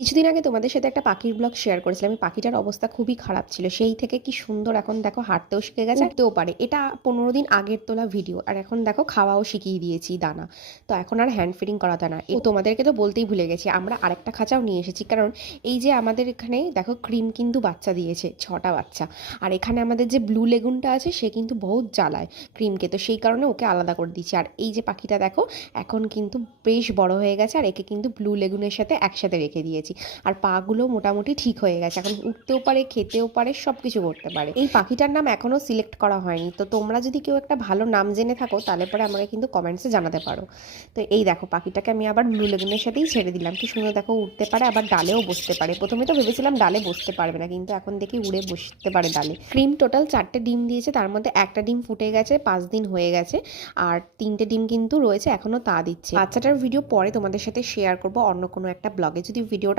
কিছুদিন আগে তোমাদের সাথে একটা পাখির ব্লগ শেয়ার করেছিলাম। এই পাখিটার অবস্থা খুবই খারাপ ছিল। সেই থেকে কি সুন্দর এখন দেখো হাঁটতেও শিখে গেছে, উঠতেও পারে। এটা 15 দিন আগের তোলা ভিডিও। আর এখন দেখো খাওয়াও শিখিয়ে দিয়েছি দানা। তো এখন আর হ্যান্ড ফিডিং করাতে না। তোমাদেরকে তো বলতেই ভুলে গেছি, আমরা আরেকটা খাঁচাও নিয়ে এসেছি। কারণ এই যে আমাদের এখানে দেখো ক্রিম কিন্তু বাচ্চা দিয়েছে, 6টা বাচ্চা। আর এখানে আমাদের যে ব্লু লেগুনটা আছে সে কিন্তু বহুত জ্বালায় ক্রিমকে, তো সেই কারণে ওকে আলাদা করে দিচ্ছি। আর এই যে পাখিটা দেখো এখন কিন্তু বেশ বড় হয়ে গেছে, আর একে কিন্তু ব্লু লেগুনের সাথে একসাথে রেখে দিয়েছি। আর পাগুলো মোটামুটি ঠিক হয়ে গেছে, এখন উঠতেও পারে, খেতেও পারে, সব কিছু করতে পারে। এই পাখিটার নাম এখনও সিলেক্ট করা হয়নি, তো তোমরা যদি কেউ একটা ভালো নাম জেনে থাকো তাহলে পরে আমাকে কিন্তু কমেন্টসে জানাতে পারো। তো এই দেখো পাখিটাকে আমি আবার ব্লু লেগুনের সাথেই ছেড়ে দিলাম। কি সুন্দর দেখো, উঠতে পারে, আবার ডালেও বসতে পারে। প্রথমে তো ভেবেছিলাম ডালে বসতে পারবে না, কিন্তু এখন দেখি উড়ে বসতে পারে ডালে। ক্রিম টোটাল 4টে ডিম দিয়েছে, তার মধ্যে একটা ডিম ফুটে গেছে, 5 দিন হয়ে গেছে। আর 3টে ডিম কিন্তু রয়েছে, এখনও তা দিচ্ছে। বাচ্চাটার ভিডিও পরে তোমাদের সাথে শেয়ার করবো অন্য কোনো একটা ব্লগে। যদি ভিডিওটা